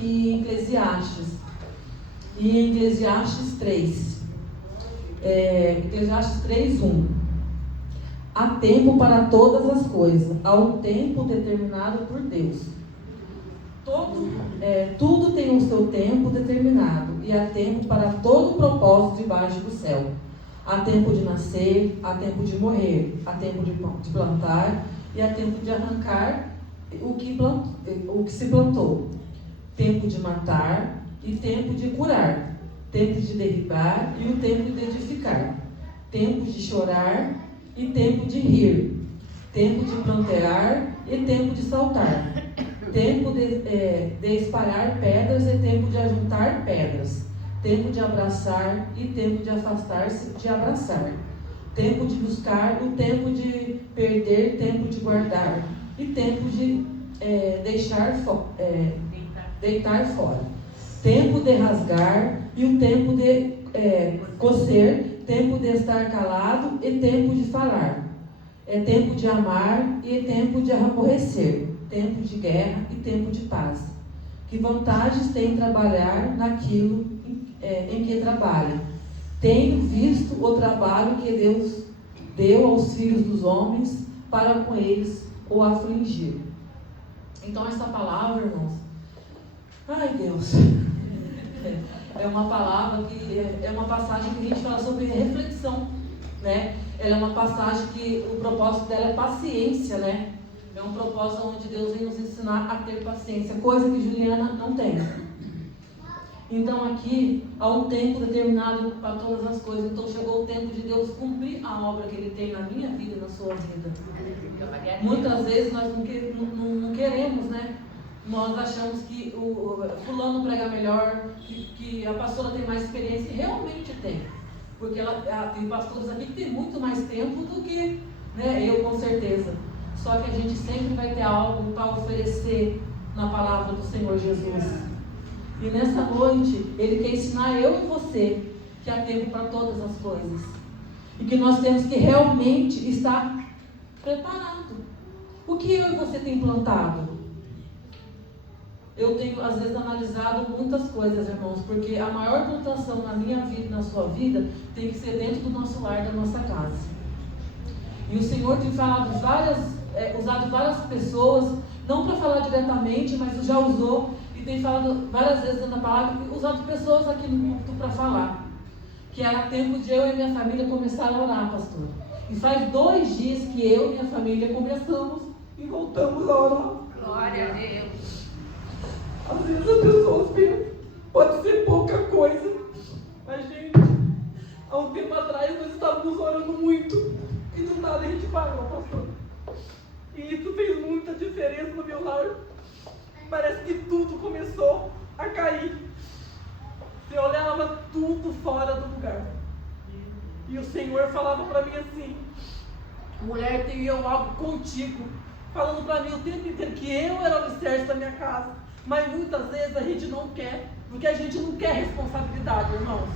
aqui em Eclesiastes. E em Eclesiastes 3. Eclesiastes 3:1. Há tempo para todas as coisas, há um tempo determinado por Deus. Tudo tem o seu tempo determinado, e há tempo para todo propósito debaixo do céu. Há tempo de nascer, há tempo de morrer, há tempo de plantar e há tempo de arrancar o que se plantou. Tempo de matar e tempo de curar. Tempo de derribar e o tempo de edificar. Tempo de chorar e tempo de rir. Tempo de plantear e tempo de saltar. Tempo de espalhar pedras e tempo de ajuntar pedras. Tempo de abraçar e tempo de afastar-se de abraçar. Tempo de buscar, o tempo de perder, tempo de guardar. E tempo de deitar fora. Tempo de rasgar e o tempo de coser. Tempo de estar calado e tempo de falar. É tempo de amar e tempo de aborrecer. Tempo de guerra e tempo de paz. Que vantagens tem trabalhar naquilo em que trabalha? Tenho visto o trabalho que Deus deu aos filhos dos homens para com eles o afligir. Então essa palavra, irmãos, ai Deus, é uma palavra que é uma passagem que a gente fala sobre reflexão, né? Ela é uma passagem que o propósito dela é paciência, né? É um propósito onde Deus vem nos ensinar a ter paciência, coisa que Juliana não tem. Então aqui há um tempo determinado para todas as coisas. Então chegou o tempo de Deus cumprir a obra que Ele tem na minha vida e na sua vida. Muitas vezes nós não queremos, né? Nós achamos que o fulano prega melhor, que a pastora tem mais experiência, e realmente tem. Porque tem pastores aqui que tem muito mais tempo do que, né, eu, com certeza. Só que a gente sempre vai ter algo para oferecer na palavra do Senhor Jesus. E nessa noite, Ele quer ensinar eu e você que há tempo para todas as coisas. E que nós temos que realmente estar preparado. O que eu e você tem plantado? Eu tenho, às vezes, analisado muitas coisas, irmãos, porque a maior plantação na minha vida e na sua vida tem que ser dentro do nosso lar, da nossa casa. E o Senhor tem falado usado várias pessoas, não para falar diretamente, mas já usou, e tem falado várias vezes dentro da palavra, usado pessoas aqui no culto para falar. Que era tempo de eu e minha família começar a orar, pastor. E faz 2 dias que eu e minha família começamos e voltamos a orar. Glória a Deus. Às vezes as pessoas pensam, pode ser pouca coisa, mas gente, há um tempo atrás nós estávamos orando muito e do nada a gente parou, pastor. E isso fez muita diferença no meu lar. Parece que tudo começou a cair. Você olhava tudo fora do lugar. E o Senhor falava para mim assim: mulher, tenho eu algo contigo. Falando para mim o tempo inteiro que eu era o alicerce da minha casa. Mas muitas vezes a gente não quer, porque a gente não quer responsabilidade, irmãos.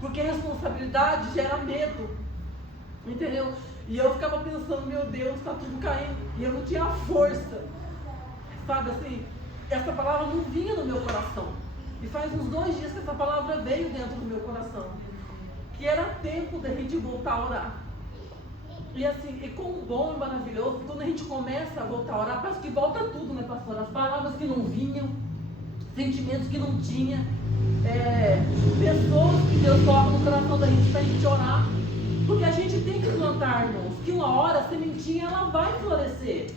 Porque responsabilidade gera medo, entendeu? E eu ficava pensando, meu Deus, está tudo caindo. E eu não tinha força, sabe assim? Essa palavra não vinha no meu coração. E faz uns 2 dias que essa palavra veio dentro do meu coração. Que era tempo da gente voltar a orar. E assim, e como bom e maravilhoso, quando a gente começa a voltar a orar, parece que volta tudo, né, pastor? As palavras que não vinham, sentimentos que não tinha, pessoas que Deus coloca no coração da gente para a gente orar. Porque a gente tem que plantar, irmãos, que uma hora a sementinha ela vai florescer.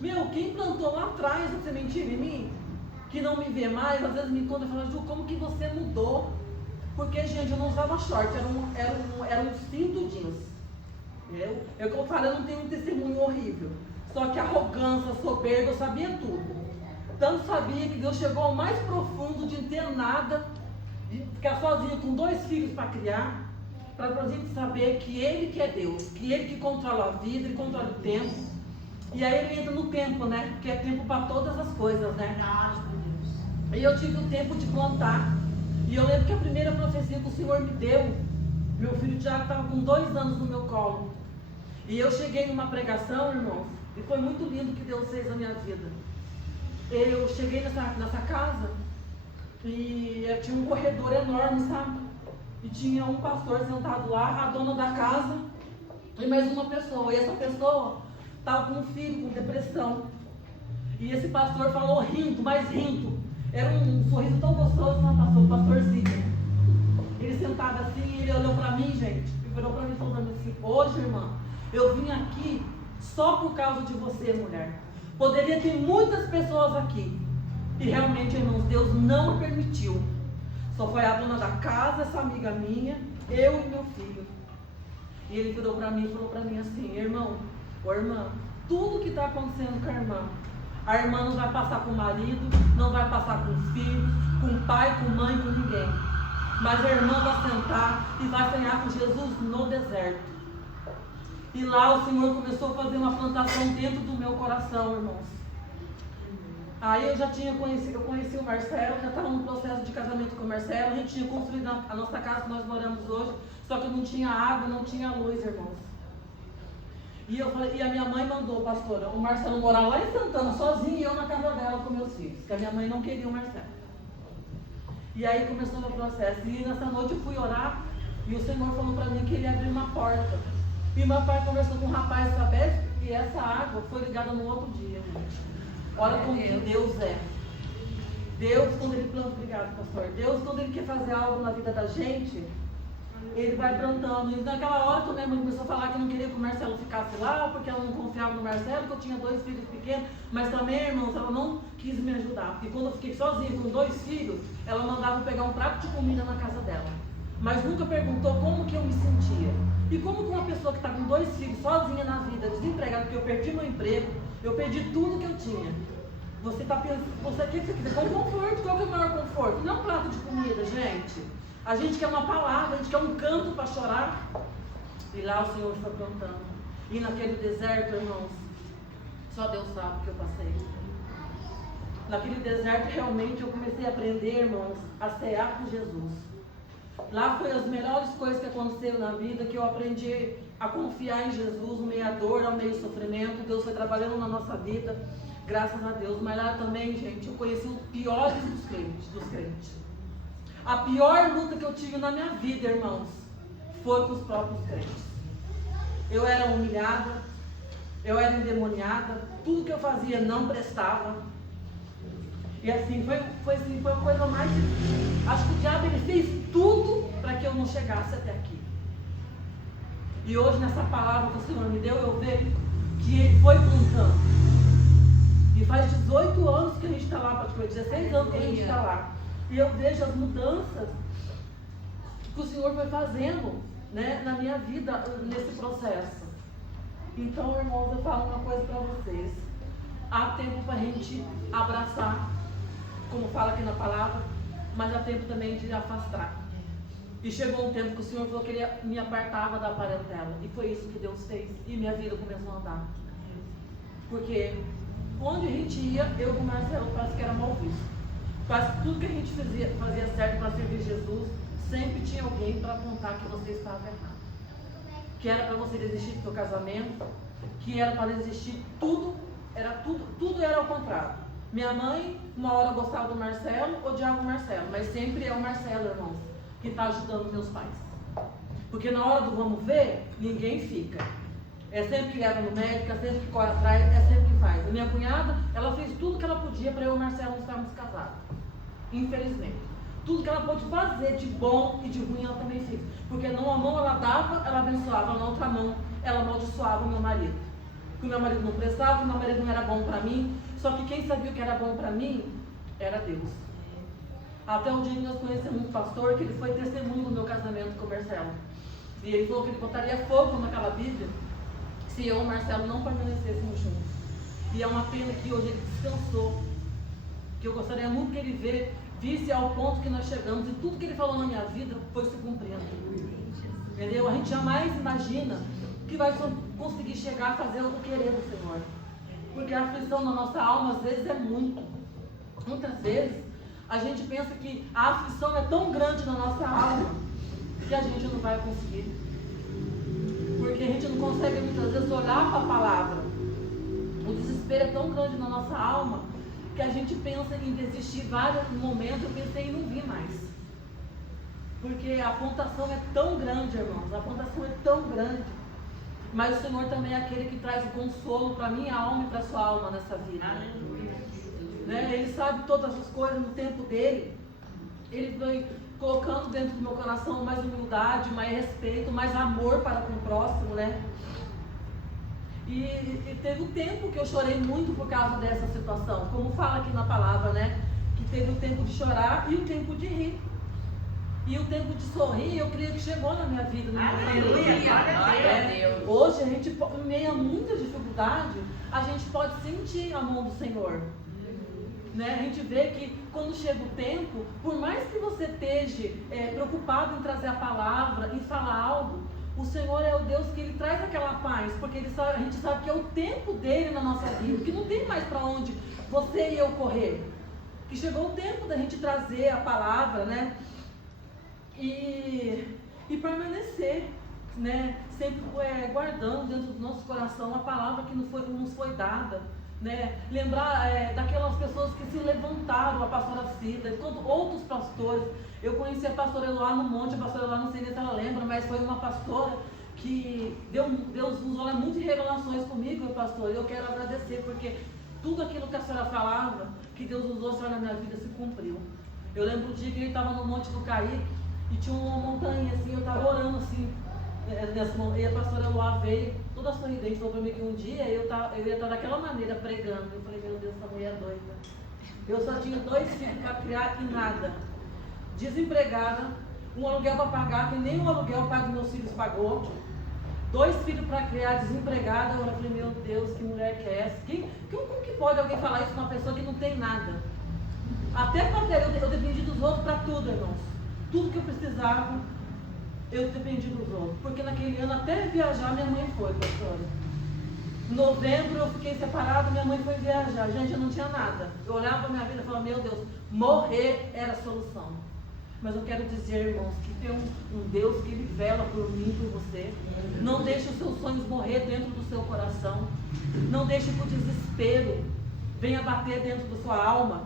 Meu, quem plantou lá atrás a sementinha em mim, que não me vê mais, às vezes me encontra e fala, Ju, como que você mudou? Porque, gente, eu não usava short, era um cinto jeans. Eu como eu falei, eu não tenho um testemunho horrível. Só que arrogância, soberba, eu sabia tudo. Tanto sabia que Deus chegou ao mais profundo de não ter nada, de ficar sozinha com 2 filhos para criar, para a gente saber que Ele que é Deus, que Ele que controla a vida, Ele controla o tempo. E aí Ele entra no tempo, né? Que é tempo para todas as coisas, né? E eu tive o tempo de plantar. E eu lembro que a primeira profecia que o Senhor me deu, meu filho Tiago estava com 2 anos no meu colo. E eu cheguei numa pregação, irmãos, e foi muito lindo o que Deus fez na minha vida. Eu cheguei nessa casa e tinha um corredor enorme, sabe? E tinha um pastor sentado lá, a dona da casa e mais uma pessoa. E essa pessoa estava com um filho com depressão. E esse pastor falou rindo, mas rindo. Era um sorriso tão gostoso, o pastorzinho. Ele sentado assim, ele olhou para mim, gente, e virou para mim falando assim: hoje, irmã, eu vim aqui só por causa de você, mulher. Poderia ter muitas pessoas aqui. E realmente, irmãos, Deus não permitiu. Só foi a dona da casa, essa amiga minha, eu e meu filho. E ele virou para mim e falou para mim assim: irmão, ô irmã, tudo que está acontecendo com a irmã não vai passar com o marido, não vai passar com os filhos, com o pai, com mãe, com ninguém. Mas a irmã vai sentar e vai sonhar com Jesus no deserto. E lá o Senhor começou a fazer uma plantação dentro do meu coração, irmãos. Aí eu conheci o Marcelo, já estava no processo de casamento com o Marcelo. A gente tinha construído a nossa casa que nós moramos hoje, só que não tinha água, não tinha luz, irmãos. E a minha mãe mandou, pastora, o Marcelo morar lá em Santana, sozinho, e eu na casa dela com meus filhos, porque a minha mãe não queria o Marcelo. E aí começou o meu processo. E nessa noite eu fui orar, e o Senhor falou para mim que ele ia abrir uma porta. E meu pai conversou com um rapaz, sabe? E essa água foi ligada no outro dia, gente. Olha como que Deus é. Deus, quando Ele planta, obrigado, pastor. Deus, quando Ele quer fazer algo na vida da gente, Ele vai plantando. E naquela hora que a minha mãe começou a falar que não queria que o Marcelo ficasse lá, porque ela não confiava no Marcelo, que eu tinha 2 filhos pequenos, mas também, irmãos, ela não quis me ajudar. Porque quando eu fiquei sozinha com 2 filhos, ela mandava pegar um prato de comida na casa dela. Mas nunca perguntou como que eu me sentia. E como que uma pessoa que está com 2 filhos, sozinha na vida, desempregada, porque eu perdi meu emprego, eu perdi tudo que eu tinha. Você está pensando, o que você quiser? Com conforto, qual que é o maior conforto? Não é um prato de comida, gente. A gente quer uma palavra, a gente quer um canto para chorar. E lá o Senhor está plantando. E naquele deserto, irmãos, só Deus sabe o que eu passei. Naquele deserto, realmente, eu comecei a aprender, irmãos, a cear com Jesus. Lá foi as melhores coisas que aconteceram na vida, que eu aprendi a confiar em Jesus, no meio da dor, no meio do sofrimento. Deus foi trabalhando na nossa vida, graças a Deus. Mas lá também, gente, eu conheci os piores dos crentes. A pior luta que eu tive na minha vida, irmãos, foi com os próprios crentes. Eu era humilhada, eu era endemoniada, tudo que eu fazia não prestava. E assim, foi a coisa mais difícil. Acho que o diabo ele fez tudo para que eu não chegasse até aqui. E hoje, nessa palavra que o Senhor me deu, eu vejo que Ele foi plantando. E faz 18 anos que a gente está lá, praticamente 16 anos que a gente está lá. E eu vejo as mudanças que o Senhor foi fazendo, né, na minha vida, nesse processo. Então, irmãos, eu falo uma coisa para vocês. Há tempo para a gente abraçar, como fala aqui na palavra, mas há tempo também de afastar. E chegou um tempo que o Senhor falou que Ele me apartava da parentela. E foi isso que Deus fez. E minha vida começou a andar. Porque onde a gente ia, eu com o Marcelo quase que era mal visto. Quase tudo que a gente fazia certo para servir Jesus, sempre tinha alguém para apontar que você estava errado. Que era para você desistir do seu casamento, que era para desistir tudo era ao contrário. Minha mãe, uma hora gostava do Marcelo, odiava o Marcelo, mas sempre é o Marcelo, irmãos, que está ajudando meus pais. Porque na hora do vamos ver, ninguém fica. É sempre que leva no médico, é sempre que corre atrás, é sempre que faz. A minha cunhada, ela fez tudo que ela podia para eu e o Marcelo não estarmos casados. Infelizmente. Tudo que ela pôde fazer de bom e de ruim, ela também fez. Porque numa mão ela dava, ela abençoava, na outra mão ela amaldiçoava o meu marido. Que o meu marido não prestava, que o meu marido não era bom para mim. Só que quem sabia o que era bom para mim era Deus. Até um dia que nós conhecemos um pastor que ele foi testemunho do meu casamento com o Marcelo. E ele falou que ele botaria fogo naquela Bíblia se eu e o Marcelo não permanecêssemos juntos. E é uma pena que hoje ele descansou. Que eu gostaria muito que ele visse ao ponto que nós chegamos. E tudo que ele falou na minha vida foi se cumprindo. Entendeu? A gente jamais imagina que vai conseguir chegar a fazer o querer do Senhor. Porque a aflição na nossa alma às vezes é muito. Muitas vezes a gente pensa que a aflição é tão grande na nossa alma que a gente não vai conseguir. Porque a gente não consegue muitas vezes olhar para a palavra. O desespero é tão grande na nossa alma que a gente pensa em desistir vários momentos, eu pensei em não vir mais. Porque a pontuação é tão grande, irmãos, a pontuação é tão grande. Mas o Senhor também é aquele que traz o consolo para a minha alma e para a sua alma nessa vida. Né? Ele sabe todas as coisas no tempo dele. Ele vai colocando dentro do meu coração mais humildade, mais respeito, mais amor para com o próximo, né? E teve um tempo que eu chorei muito por causa dessa situação. Como fala aqui na palavra, né? Que teve o tempo de chorar e o tempo de rir. E o tempo de sorrir, eu creio que chegou na minha vida, na minha família. Glória a Deus. Hoje, a gente, em meio a muita dificuldade, a gente pode sentir a mão do Senhor. Né? A gente vê que quando chega o tempo, por mais que você esteja preocupado em trazer a palavra, em falar algo, o Senhor é o Deus que Ele traz aquela paz, porque a gente sabe que é o tempo dele na nossa vida, que não tem mais para onde você e eu correr. Que chegou o tempo da gente trazer a palavra, né? E permanecer, né? Sempre guardando dentro do nosso coração a palavra que nos foi dada, né? Lembrar daquelas pessoas que se levantaram, a pastora Cida, outros pastores. Eu conheci a pastora Eloá no monte, a pastora Eloá, não sei se ela lembra, mas foi uma pastora que Deus usou muitas revelações comigo, pastor. Eu quero agradecer, porque tudo aquilo que a senhora falava, que Deus usou a senhora na minha vida, se cumpriu. Eu lembro o dia que ele estava no Monte do Caí, e tinha uma montanha assim, eu estava orando assim, e a pastora Eloá veio, toda sorridente, falou para mim que um dia eu ia estar daquela maneira pregando. Eu falei, meu Deus, essa mulher é doida. Eu só tinha 2 filhos para criar e nada. Desempregada, um aluguel para pagar, que nem o aluguel o pai dos meus filhos pagou. 2 filhos para criar, desempregada. Eu falei, meu Deus, que mulher que é essa? Como que pode alguém falar isso para uma pessoa que não tem nada? Até para ter, eu dependi dos outros para tudo, irmãos. Tudo que eu precisava, eu dependi dos outros. Porque naquele ano, até viajar, minha mãe foi, pastora. Em novembro eu fiquei separada, minha mãe foi viajar. Gente, eu não tinha nada. Eu olhava para minha vida e falava, meu Deus, morrer era a solução. Mas eu quero dizer, irmãos, que tem um Deus que Ele vela por mim e por você. Não deixe os seus sonhos morrer dentro do seu coração. Não deixe que o desespero venha bater dentro da sua alma.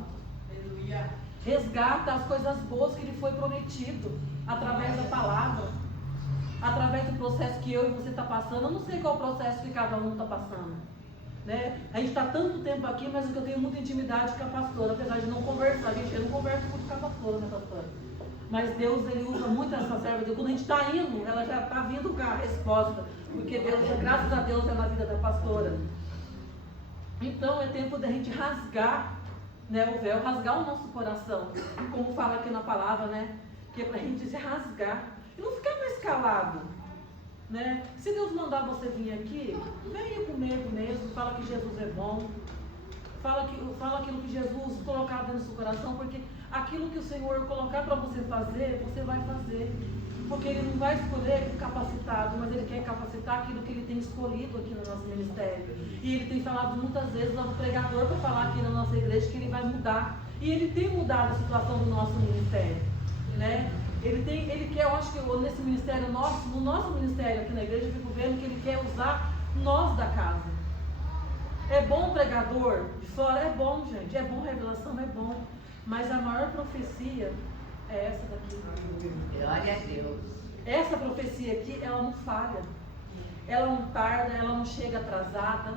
Resgata as coisas boas que Ele foi prometido através da palavra, através do processo que eu e você está passando. Eu não sei qual processo que cada um está passando, né? A gente está tanto tempo aqui, mas eu tenho muita intimidade com a pastora, apesar de não conversar. Eu não converso muito com a pastora, né, pastora? Mas Deus, Ele usa muito essa serva. Quando a gente está indo, ela já está vindo com a resposta, porque Deus, graças a Deus, é na vida da pastora. Então é tempo da gente rasgar, né, o véu, rasgar o nosso coração, como fala aqui na palavra, né, que é para a gente se rasgar e não ficar mais calado, né? Se Deus mandar você vir aqui, venha com medo mesmo, fala que Jesus é bom, fala aquilo que Jesus colocar dentro do seu coração, porque aquilo que o Senhor colocar para você fazer, você vai fazer. Porque Ele não vai escolher o capacitado, mas Ele quer capacitar aquilo que Ele tem escolhido aqui no nosso ministério. E Ele tem falado muitas vezes ao pregador para falar aqui na nossa igreja que Ele vai mudar. E Ele tem mudado a situação do nosso ministério, né? Ele quer, eu acho que nesse ministério nosso, no nosso ministério aqui na igreja, eu fico vendo que Ele quer usar nós da casa. É bom pregador de fora? É bom, gente. É bom revelação? É bom. Mas a maior profecia é essa daqui. Glória a Deus. Essa profecia aqui, ela não falha. Ela não tarda, ela não chega atrasada,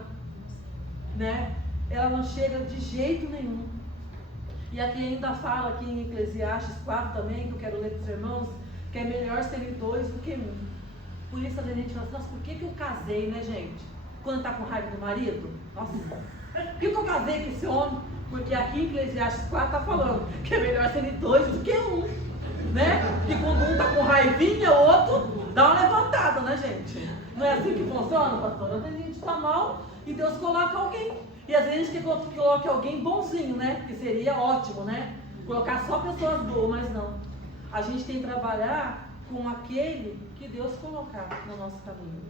né? Ela não chega de jeito nenhum. E aqui ainda fala, aqui em Eclesiastes 4 também, que eu quero ler para os irmãos, que é melhor serem 2 do que 1. Por isso a gente fala assim, nossa, por que eu casei, né, gente? Quando está com raiva do marido? Nossa, por que eu casei com esse homem? Porque aqui em Eclesiastes 4 está falando que é melhor serem 2 do que 1, né? Que quando um está com raivinha, o outro dá uma levantada, né, gente? Não é assim que funciona, pastora? Às vezes a gente está mal e Deus coloca alguém. E às vezes a gente quer que coloque alguém bonzinho, né? Que seria ótimo, né? Colocar só pessoas boas, mas não. A gente tem que trabalhar com aquele que Deus colocar no nosso caminho.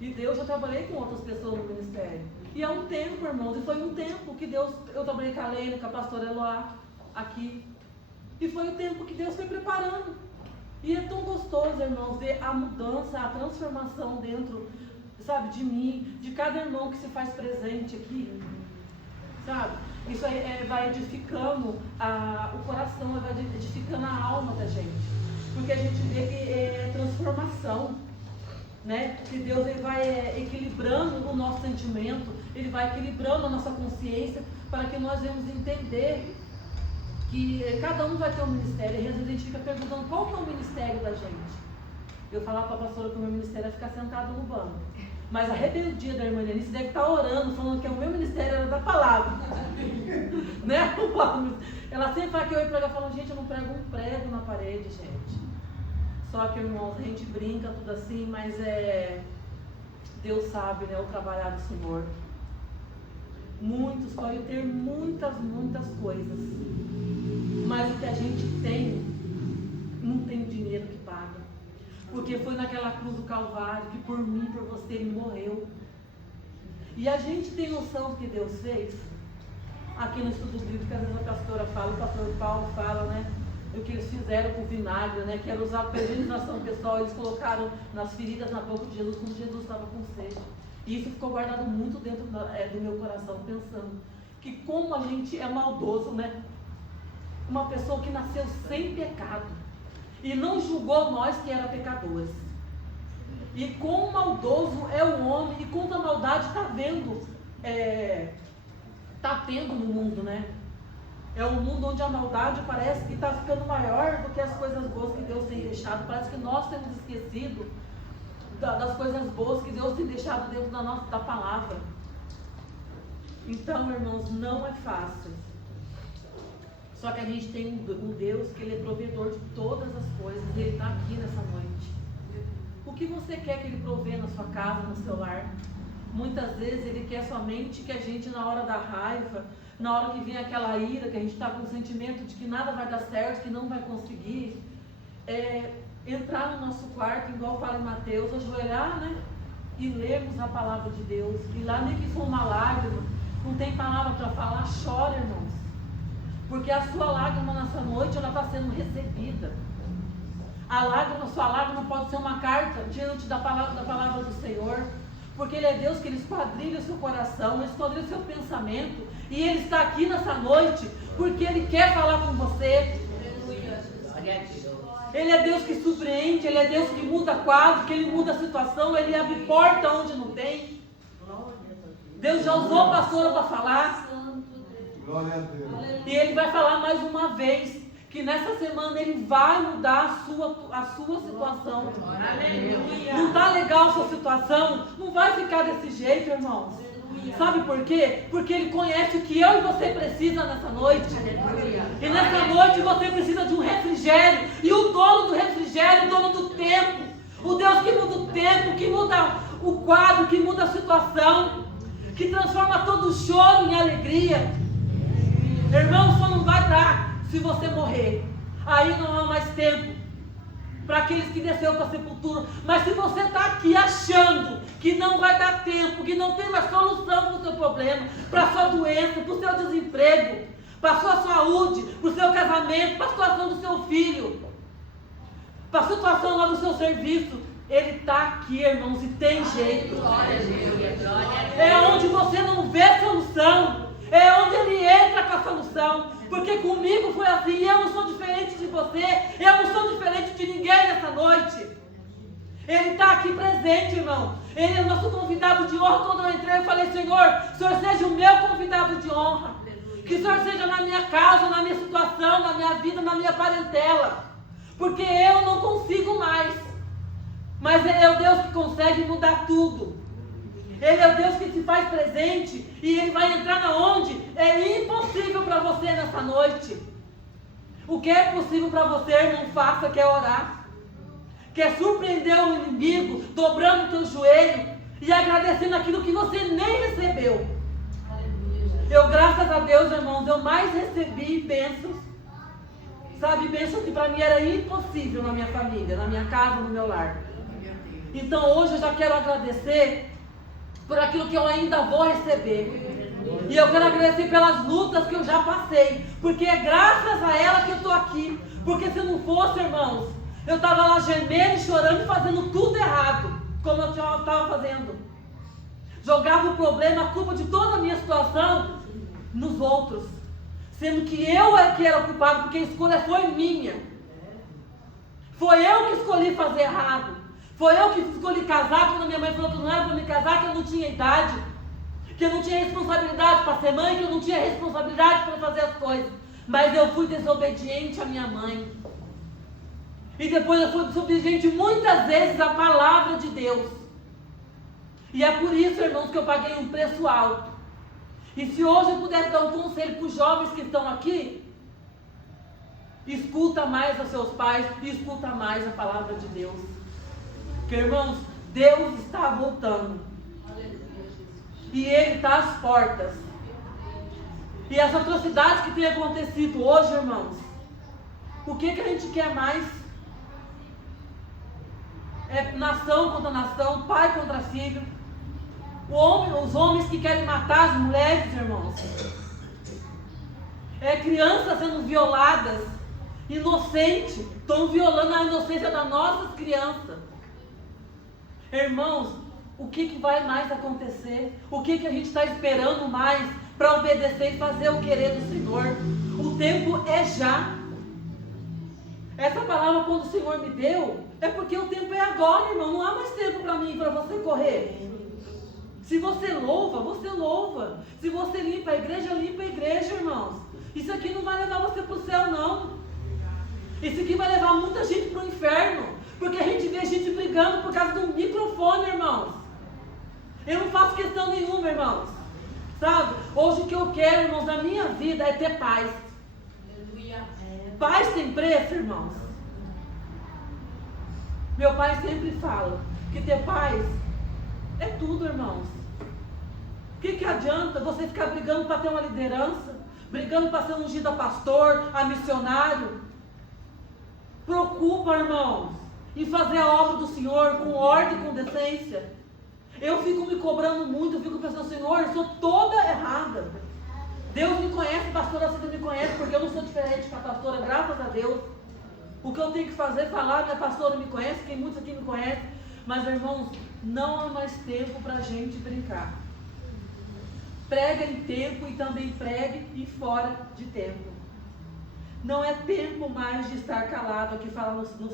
E Deus, eu trabalhei com outras pessoas no ministério. E é um tempo, irmãos, e foi um tempo que Deus, eu trabalhei com a Leila, com a pastora Eloá, aqui. E foi o tempo que Deus foi preparando. E é tão gostoso, irmãos, ver a mudança, a transformação dentro, sabe, de mim, de cada irmão que se faz presente aqui, sabe? Isso vai edificando o coração, vai edificando a alma da gente. Porque a gente vê que é transformação, né? Que Deus ele vai equilibrando o nosso sentimento, Ele vai equilibrando a nossa consciência para que nós venhamos entender que cada um vai ter um ministério. E às vezes a gente fica perguntando qual que é o ministério da gente. Eu falava para a pastora que o meu ministério é ficar sentado no banco. Mas a rebeldia da irmã Lenice deve estar orando, falando que o meu ministério era da palavra. Né? Ela sempre fala que eu ia pregar, falando, gente, eu não prego um prego na parede, gente. Só que, irmãos, a gente brinca tudo assim, mas Deus sabe, né, o trabalhar do Senhor. Muitos podem ter muitas coisas, mas o que a gente tem, não tem dinheiro que paga. Porque foi naquela cruz do Calvário que por mim, por você, Ele morreu. E a gente tem noção do que Deus fez? Aqui no estudo bíblico, às vezes a pastora fala, o pastor Paulo fala, né? O que eles fizeram com o vinagre, né? Que era usado para higienização pessoal, eles colocaram nas feridas na boca de Jesus, quando Jesus estava com sede. E isso ficou guardado muito dentro do meu coração, pensando que como a gente é maldoso, né? Uma pessoa que nasceu sem pecado e não julgou nós que eram pecadores. E quão maldoso é o homem e quanta maldade está tendo no mundo, né? É um mundo onde a maldade parece que está ficando maior do que as coisas boas que Deus tem deixado. Parece que nós temos esquecido das coisas boas que Deus tem deixado dentro da palavra. Então, irmãos, não é fácil. Só que a gente tem um Deus que Ele é provedor de todas as coisas. E Ele está aqui nessa noite. O que você quer que Ele provê na sua casa, no seu lar? Muitas vezes Ele quer somente que a gente, na hora da raiva, na hora que vem aquela ira, que a gente está com o sentimento de que nada vai dar certo, que não vai conseguir, entrar no nosso quarto, igual fala em Mateus, ajoelhar, né? E lermos a palavra de Deus. E lá, nem que for uma lágrima, não tem palavra para falar, chora, irmãos. Porque a sua lágrima nessa noite, ela está sendo recebida. Sua lágrima pode ser uma carta diante da palavra do Senhor. Porque Ele é Deus que Ele esquadrilha o seu coração, Ele esquadrilha o seu pensamento. E Ele está aqui nessa noite porque Ele quer falar com você. Ele é Deus que surpreende, Ele é Deus que muda quadro, que Ele muda a situação, Ele abre porta onde não tem. Deus já usou a pastora para falar. Glória a Deus. E Ele vai falar mais uma vez, que nessa semana Ele vai mudar a sua situação. Não está legal a sua situação? Não vai ficar desse jeito, irmãos. Sabe por quê? Porque Ele conhece o que eu e você precisa nessa noite. E nessa noite você precisa de um refrigério. E o dono do refrigério, o dono do tempo, o Deus que muda o tempo, que muda o quadro, que muda a situação, que transforma todo o choro em alegria. Irmão, só não vai dar se você morrer. Aí não há mais tempo para aqueles que desceram para a sepultura. Mas se você está aqui achando que não vai dar tempo, que não tem mais solução para o seu problema, para a sua doença, para o seu desemprego, para a sua saúde, para o seu casamento, para a situação do seu filho, para a situação lá do seu serviço, Ele está aqui, irmãos, e tem jeito. É onde você não vê solução. É onde Ele entra com a solução. Porque comigo foi assim. Eu não sou diferente de você. Eu não sou diferente de ninguém nessa noite. Ele está aqui presente, irmão. Ele é o nosso convidado de honra. Quando eu entrei, eu falei: Senhor, o Senhor seja o meu convidado de honra. Que o Senhor seja na minha casa, na minha situação, na minha vida, na minha parentela. Porque eu não consigo mais. Mas Ele é o Deus que consegue mudar tudo. Ele é o Deus que se faz presente e Ele vai entrar na onde é impossível para você nessa noite. O que é possível para você, irmão, faça, que é orar. Quer surpreender o inimigo, dobrando o teu joelho e agradecendo aquilo que você nem recebeu. Eu, graças a Deus, irmãos, eu mais recebi bênçãos. Sabe, bênçãos que para mim era impossível na minha família, na minha casa, no meu lar. Então hoje eu já quero agradecer por aquilo que eu ainda vou receber. E eu quero agradecer pelas lutas que eu já passei. Porque é graças a ela que eu estou aqui. Porque se não fosse, irmãos, eu estava lá gemendo, chorando e fazendo tudo errado. Como eu estava fazendo. Jogava o problema, a culpa de toda a minha situação nos outros, sendo que eu é que era o culpado, porque a escolha foi minha. Foi eu que escolhi fazer errado. Foi eu que escolhi casar quando minha mãe falou que não era para me casar, que eu não tinha idade, que eu não tinha responsabilidade para ser mãe, que eu não tinha responsabilidade para fazer as coisas. Mas eu fui desobediente à minha mãe. E depois eu fui desobediente muitas vezes à palavra de Deus. E é por isso, irmãos, que eu paguei um preço alto. E se hoje eu pudesse dar um conselho para os jovens que estão aqui, escuta mais os seus pais e escuta mais a palavra de Deus. Porque, irmãos, Deus está voltando. E Ele está às portas. E as atrocidades que têm acontecido hoje, irmãos, o que a gente quer mais? É nação contra nação, pai contra filho. Os homens que querem matar as mulheres, irmãos. É crianças sendo violadas, inocentes, estão violando a inocência das nossas crianças. Irmãos, o que vai mais acontecer? O que a gente está esperando mais para obedecer e fazer o querer do Senhor? O tempo é já. Essa palavra, quando o Senhor me deu, é porque o tempo é agora, irmão. Não há mais tempo para mim, para você correr. Se você louva, você louva. Se você limpa a igreja, irmãos. Isso aqui não vai levar você para o céu, não. Isso aqui vai levar muita gente para o inferno. Porque a gente vê gente brigando por causa do microfone, irmãos. Eu não faço questão nenhuma, irmãos. Sabe? Hoje o que eu quero, irmãos, na minha vida é ter paz. Paz tem preço, irmãos. Meu pai sempre fala que ter paz é tudo, irmãos. O que adianta você ficar brigando para ter uma liderança? Brigando para ser ungido a pastor, a missionário? Preocupa, irmãos, em fazer a obra do Senhor com ordem e com decência. Eu fico me cobrando muito, eu fico pensando, Senhor, eu sou toda errada. Deus me conhece, pastora Cida me conhece, porque eu não sou diferente da pastora, graças a Deus. O que eu tenho que fazer é falar, minha pastora me conhece, quem muitos aqui me conhece. Mas, irmãos, não há mais tempo para a gente brincar. Prega em tempo e também pregue e fora de tempo. Não é tempo mais de estar calado, aqui fala no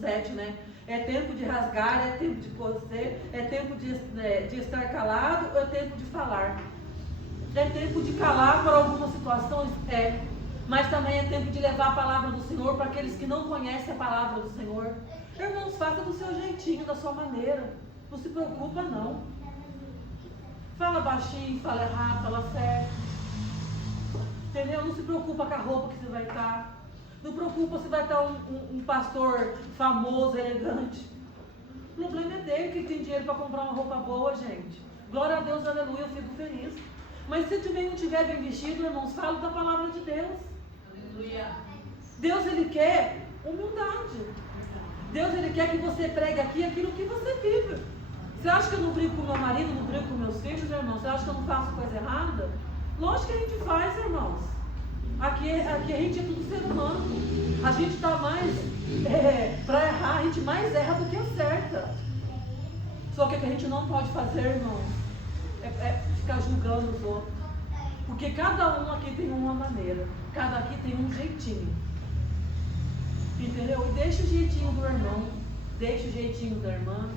7, né? É tempo de rasgar, é tempo de coser, é tempo de estar calado, é tempo de falar. É tempo de calar por algumas situações? É. Mas também é tempo de levar a palavra do Senhor para aqueles que não conhecem a palavra do Senhor. Irmãos, faça do seu jeitinho, da sua maneira. Não se preocupa, não. Fala baixinho, fala errado, fala certo. Entendeu? Não se preocupa com a roupa que você vai estar. Não preocupa se vai estar um pastor famoso, elegante. O problema é dele, que tem dinheiro para comprar uma roupa boa, gente. Glória a Deus, aleluia, eu fico feliz. Mas se também não estiver bem vestido, irmãos, fala da palavra de Deus. Aleluia. Deus, Ele quer humildade. Deus, Ele quer que você pregue aqui aquilo que você vive. Você acha que eu não brigo com meu marido, não brigo com meus filhos, irmãos? Você acha que eu não faço coisa errada? Lógico que a gente faz, irmãos. Aqui a gente é tudo ser humano. A gente está mais, para errar, a gente mais erra do que acerta. Só que o que a gente não pode fazer, irmãos, é ficar julgando os outros. Porque cada um aqui tem uma maneira. Cada aqui tem um jeitinho. Entendeu? E deixa o jeitinho do irmão. Deixa o jeitinho da irmã.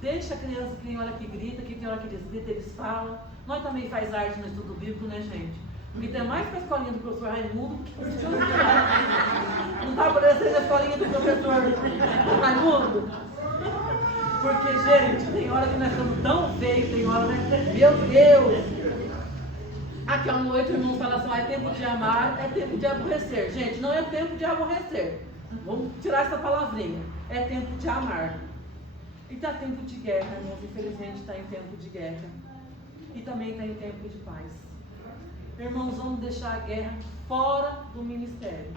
Deixa a criança que tem hora que grita, que tem hora que eles gritam, eles falam. Nós também faz arte no estudo bíblico, né, gente? Porque tem mais que a escolinha do professor Raimundo que a gente não está aparecendo a escolinha do professor Raimundo? Porque, gente, tem hora que nós estamos tão feios, tem hora, né? Meu Deus! Aqui à noite o irmão fala assim, é tempo de amar, é tempo de aborrecer. Gente, não é tempo de aborrecer. Vamos tirar essa palavrinha. É tempo de amar. E está tempo de guerra, irmãos. Infelizmente está em tempo de guerra. E também está em tempo de paz. Irmãos, vamos deixar a guerra fora do ministério.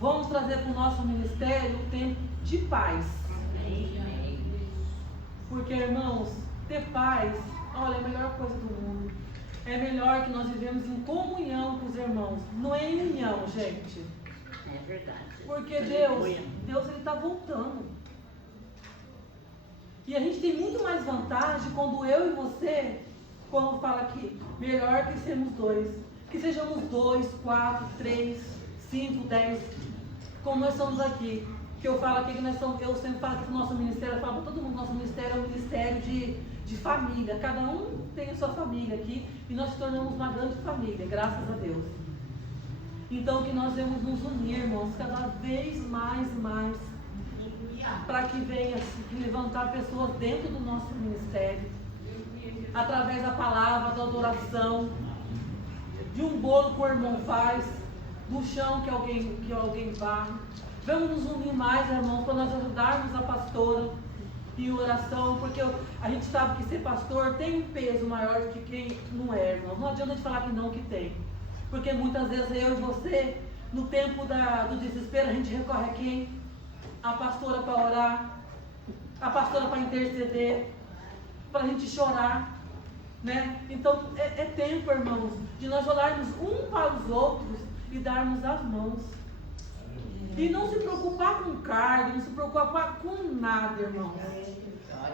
Vamos trazer para o nosso ministério o tempo de paz. Porque, irmãos, ter paz, olha, é a melhor coisa do mundo. É melhor que nós vivemos em comunhão com os irmãos. Não é em união, gente. É verdade. Porque Deus Ele está voltando. E a gente tem muito mais vantagem quando eu e você Quando fala aqui, melhor que sermos dois. Que sejamos 2, 4, 3, 5, 10, como nós somos aqui. Que eu falo aqui que nós somos, eu sempre falo que o nosso ministério, eu falo para todo mundo, nosso ministério é um ministério de família. Cada um tem a sua família aqui e nós nos tornamos uma grande família, graças a Deus. Então que nós devemos nos unir, irmãos, cada vez mais, para que venha se levantar pessoas dentro do nosso ministério, através da palavra, da adoração, de um bolo que o irmão faz, do chão que alguém varre. Vamos nos unir mais, irmãos, para nós ajudarmos a pastora em oração, porque a gente sabe que ser pastor tem um peso maior do que quem não é, irmão. Não adianta a gente falar que não, que tem. Porque muitas vezes eu e você, no tempo do desespero, a gente recorre a quem? A pastora para orar, a pastora para interceder, para a gente chorar, né? Então é tempo, irmãos, de nós olharmos um para os outros e darmos as mãos. E não se preocupar com cargo, não se preocupar com nada, irmãos.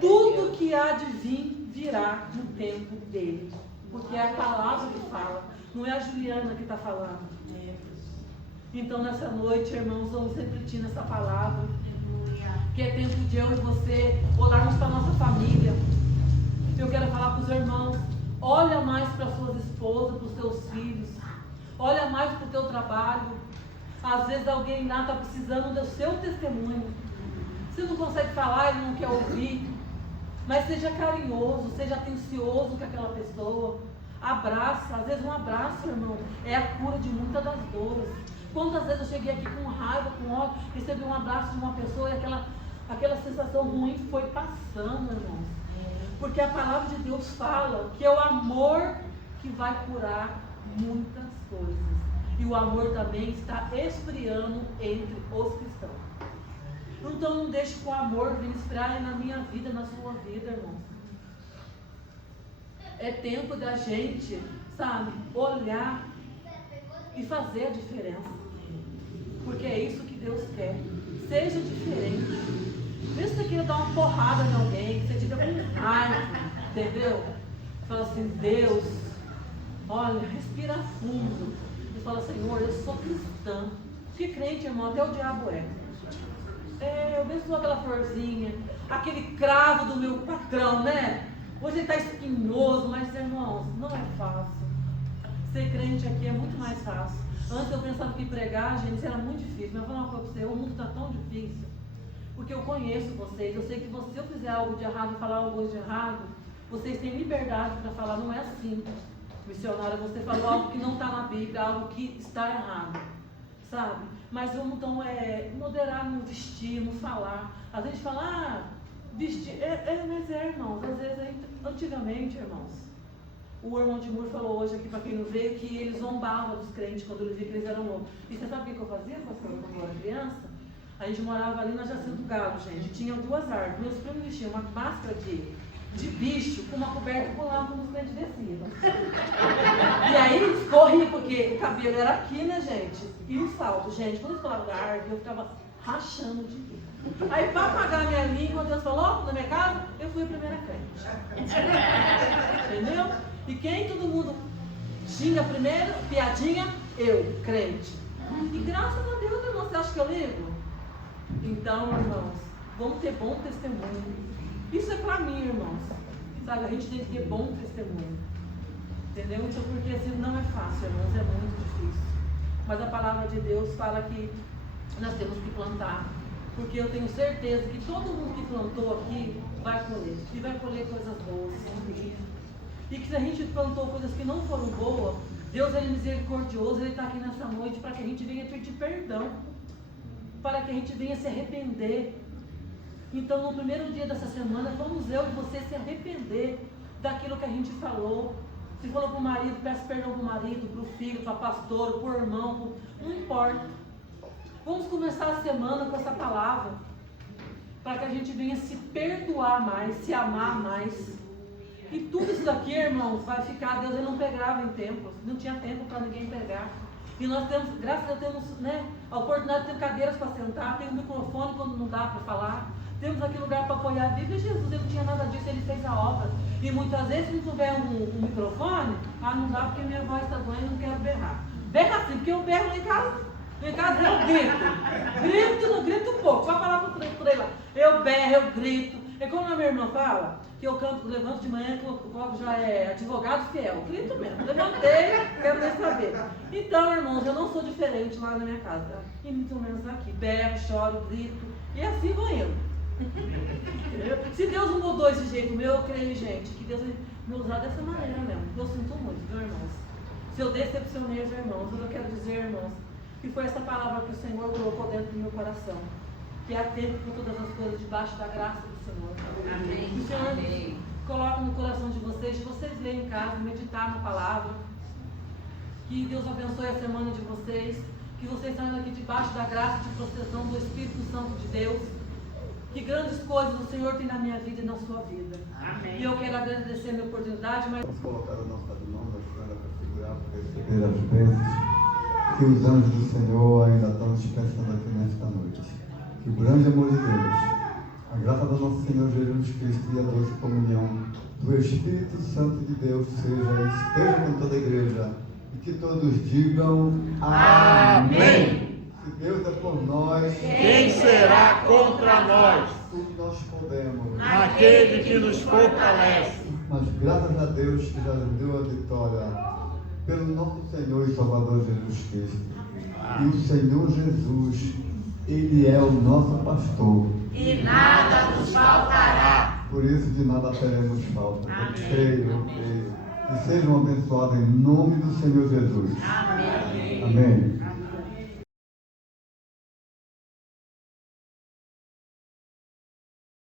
Tudo que há de vir, virá no tempo dele. Porque é a palavra que fala, não é a Juliana que está falando. Então nessa noite, irmãos, vamos refletir nessa palavra. Que é tempo de eu e você olharmos para a nossa família. Eu quero falar para os irmãos, olha mais para as suas esposas, para os seus filhos. Olha mais para o teu trabalho. Às vezes alguém lá está precisando do seu testemunho. Você não consegue falar, ele não quer ouvir. Mas seja carinhoso, seja atencioso com aquela pessoa. Abraça, às vezes um abraço, irmão, é a cura de muitas das dores. Quantas vezes eu cheguei aqui com raiva, com ódio, recebi um abraço de uma pessoa e aquela sensação ruim foi passando, irmãos. Porque a palavra de Deus fala que é o amor que vai curar muitas coisas. E o amor também está esfriando entre os cristãos. Então não deixe que o amor venha esfriar na minha vida, na sua vida, irmão. É tempo da gente, sabe, olhar e fazer a diferença. Porque é isso que Deus quer. Seja diferente. Mesmo que você queira dar uma porrada em alguém, que você diga com raiva, entendeu? Fala assim, Deus, olha, respira fundo. Fala, Senhor, eu sou cristã. Que crente, irmão, até o diabo é. Eu mesmo sou aquela florzinha, aquele cravo do meu patrão, né? Hoje ele está espinhoso, mas, irmãos, não é fácil. Ser crente aqui é muito mais fácil. Antes eu pensava que pregar, gente, isso era muito difícil. Mas eu vou falar uma coisa para você, o mundo está tão difícil. Porque eu conheço vocês, eu sei que se eu fizer algo de errado, falar algo de errado, vocês têm liberdade para falar, não é assim. Missionária, você falou algo que não está na Bíblia, algo que está errado, sabe? Mas vamos então moderar no vestir, no falar. Às vezes fala, vestir, mas irmãos, às vezes, antigamente, irmãos, o irmão de Mur falou hoje aqui para quem não veio, que eles zombavam dos crentes quando ele via que eles eram loucos. E você sabe o que eu fazia, pastor, quando eu era criança? A gente morava ali na Jacinto Galo, gente, tinha 2 árvores, meus primos vestiam uma máscara de bicho com uma coberta e pulavam quando os crentes desciam. E aí corria, porque o cabelo era aqui, né, gente? E o salto, gente, quando eles falavam da árvore, eu ficava rachando de rir. Aí, para apagar a minha língua, Deus falou, na minha casa, eu fui a primeira crente. Entendeu? E quem todo mundo xinga primeiro, piadinha, eu, crente. E graças a Deus, irmão, você acha que eu ligo? Então, irmãos, vamos ter bom testemunho. Isso é para mim, irmãos. Sabe, a gente tem que ter bom testemunho. Entendeu? Então, porque assim não é fácil, irmãos, é muito difícil. Mas a palavra de Deus fala que nós temos que plantar. Porque eu tenho certeza que todo mundo que plantou aqui vai colher. E vai colher coisas boas. E que se a gente plantou coisas que não foram boas, Deus é misericordioso, Ele está aqui nessa noite para que a gente venha pedir perdão. Para que a gente venha se arrepender. Então, no primeiro dia dessa semana, vamos eu e você se arrepender daquilo que a gente falou. Se falou para o marido, peça perdão para o marido, para o filho, para a pastora, para o irmão, não importa. Vamos começar a semana com essa palavra, para que a gente venha se perdoar mais, se amar mais. E tudo isso daqui, irmãos, vai ficar, Deus ele não pegava em templos, não tinha tempo para ninguém pegar. E nós temos, graças a Deus, temos, né, a oportunidade de ter cadeiras para sentar, tem um microfone quando não dá para falar, temos aqui lugar para apoiar a Bíblia. Jesus, ele não tinha nada disso, ele fez a obra. E muitas vezes, se não tiver um microfone, não dá porque minha voz está doendo e não quero berrar. Berra assim, porque eu berro lá em casa. Em casa eu grito. Não grito pouco. Só falar para o lá. Eu berro, eu grito. É como a minha irmã fala, que eu canto, levanto de manhã, que o povo já é advogado fiel. Eu grito mesmo. Levantei, quero nem saber. Então, irmãos, eu não sou diferente lá na minha casa. E muito menos aqui. Berro, choro, grito. E assim vou indo. Se Deus não mudou esse jeito meu, eu creio, gente, que Deus vai me usar dessa maneira mesmo. Eu sinto muito, viu, irmãos? Se eu decepcionei os irmãos, eu quero dizer, irmãos, que foi essa palavra que o Senhor colocou dentro do meu coração. Que há tempo por todas as coisas debaixo da graça do Senhor. Amém. O Senhor Amém. coloca no coração de vocês lerem em casa, meditar na palavra. Que Deus abençoe a semana de vocês. Que vocês saiam aqui debaixo da graça de proteção do Espírito Santo de Deus. Que grandes coisas o Senhor tem na minha vida e na sua vida. Amém. E eu quero agradecer a minha oportunidade, mas... Vamos colocar a nossa mão da senhora para segurar, para receber as bênçãos que os anjos do Senhor ainda estão dispensando aqui nesta noite. Que o grande amor de Deus, a graça do nosso Senhor Jesus Cristo e a doce comunhão do Espírito Santo de Deus esteja com toda a igreja. E que todos digam Amém. Se Deus é por nós, Quem será contra nós? tudo nós podemos. Aquele que nos fortalece. Mas graças a Deus que já nos deu a vitória pelo nosso Senhor e Salvador Jesus Cristo. E o Senhor Jesus, Ele é o nosso pastor. E nada nos faltará. Por isso de nada teremos falta. Eu Amém. creio, eu creio. E sejam abençoados em nome do Senhor Jesus. Amém. Amém.